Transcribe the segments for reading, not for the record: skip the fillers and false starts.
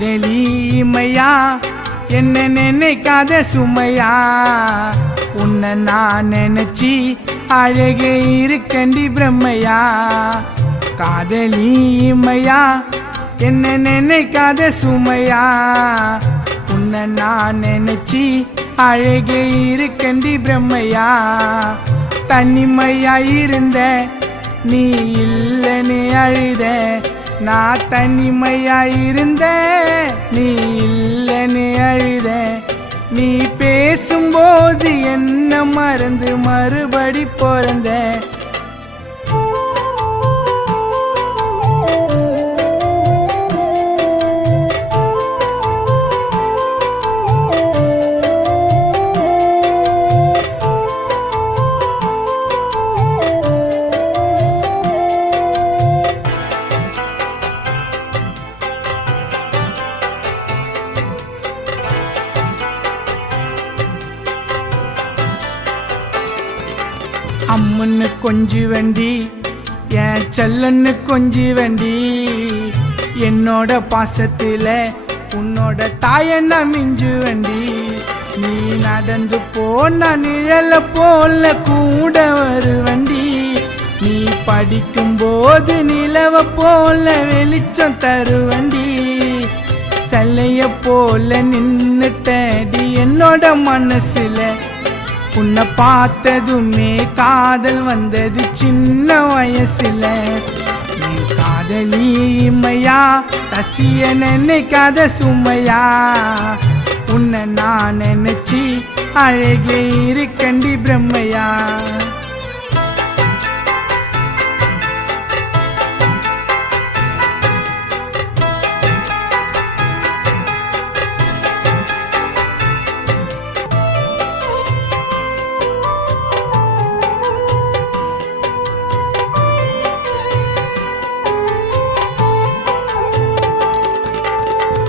காதலிமையா என்ன நினைக்காத சுமையா உன்னை நான் நினைச்சி அழகே இருக்கண்டி பிரம்மையா காதலிமையா என்ன நினைக்காத சுமையா உன்னை நான் நினைச்சி அழகே இருக்கண்டி பிரம்மையா தனிமையா இருந்த நீ இல்லைன்னு அழுத நான் தனிமையா இருந்த நீ இல்லைன்னு அழுத நீ பேசும்போது என்ன மறந்து மறுபடி பிறந்த அம்மன்னு கொஞ்சி வண்டி என் செல்லன்னு கொஞ்சி வண்டி என்னோட பாசத்தில் உன்னோட தாயன்னா மிஞ்சு வண்டி நீ நடந்து போன நிழல போல கூட வருவண்டி நீ படிக்கும்போது நிலவ போல வெளிச்சம் தருவண்டி சிலைய போல நின்னுட்டடி என்னோட மனசுல உன்னை பார்த்ததுமே காதல் வந்தது சின்ன வயசுல நீ காதலிமையா சசிய நினைக்காத சுமையா உன்னை நான் நினைச்சி அழகே இருக்கண்டி பிரம்மையா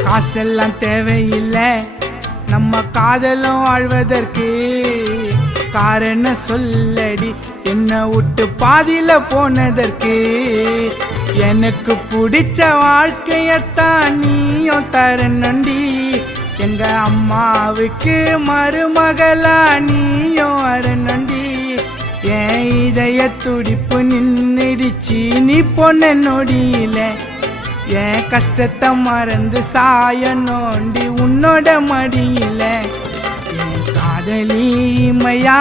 காசெல்லாம் தேவையில்லை நம்ம காதலும் வாழ்வதற்கு காரணம் சொல்லடி என்ன விட்டு பாதியில போனதற்கு எனக்கு பிடிச்ச வாழ்க்கையத்தான் நீயும் தரணுண்டி எங்க அம்மாவுக்கு மருமகளா நீயும் வரணுண்டி என் இதய துடிப்பு நின்னுடுச்சு நீ பொண்ண நொடியில என் கஷ்டத்தை மறந்து சாய நோண்டி உன்னோட மடியில என் காதலிமையா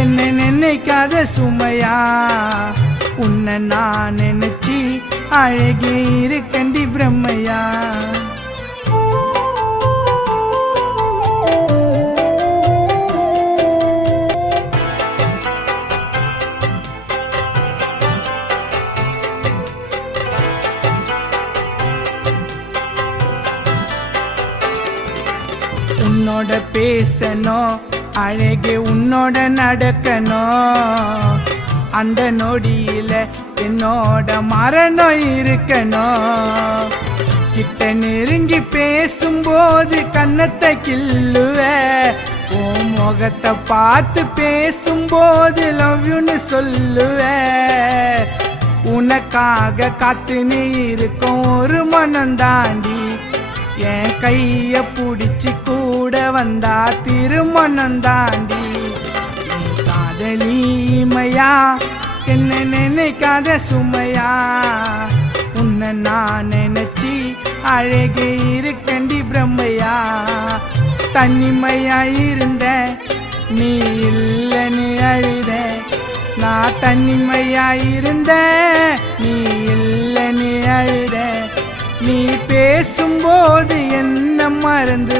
என்ன நினைக்காத சுமையா உன்னை நான் நினைச்சி அழகே இருக்கண்டி பிரம்மையா உன்னோட பேசணும் அழகே உன்னோட நடக்கணும் அந்த நொடியில என்னோட மரணம் இருக்கணும் கிட்ட நெருங்கி பேசும்போது கண்ணத்தை கிள்ளுவ உன் முகத்தை பார்த்து பேசும்போது லவ் யூன்னு சொல்லுவ உனக்காக காத்துன்னு இருக்கும் ஒரு மனம் தாண்டி என் கைய பிடிச்சி கூட வந்தா திருமணம் தாண்டி காதலிமையா என்ன நினைக்காத சுமையா உன்னை நான் நினைச்சி அழகே இருக்கண்டி பிரம்மையா தனிமையா இருந்த நீ இல்லைன்னு அழுத நான் தனிமையா இருந்த நீ இல்லைன்னு அழுத நீ பேசும்போது என்ன மறந்து